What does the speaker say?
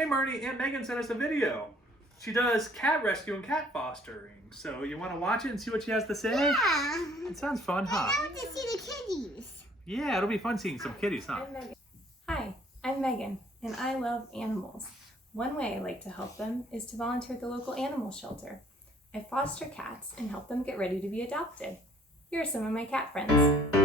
Hey Marnie, Aunt Megan sent us a video. She does cat rescue and cat fostering. So you want to watch it and see what she has to say? Yeah. It sounds fun, huh? I want to see the kitties. Yeah, it'll be fun seeing some kitties, huh? Hi, I'm Megan, and I love animals. One way I like to help them is to volunteer at the local animal shelter. I foster cats and help them get ready to be adopted. Here are some of my cat friends.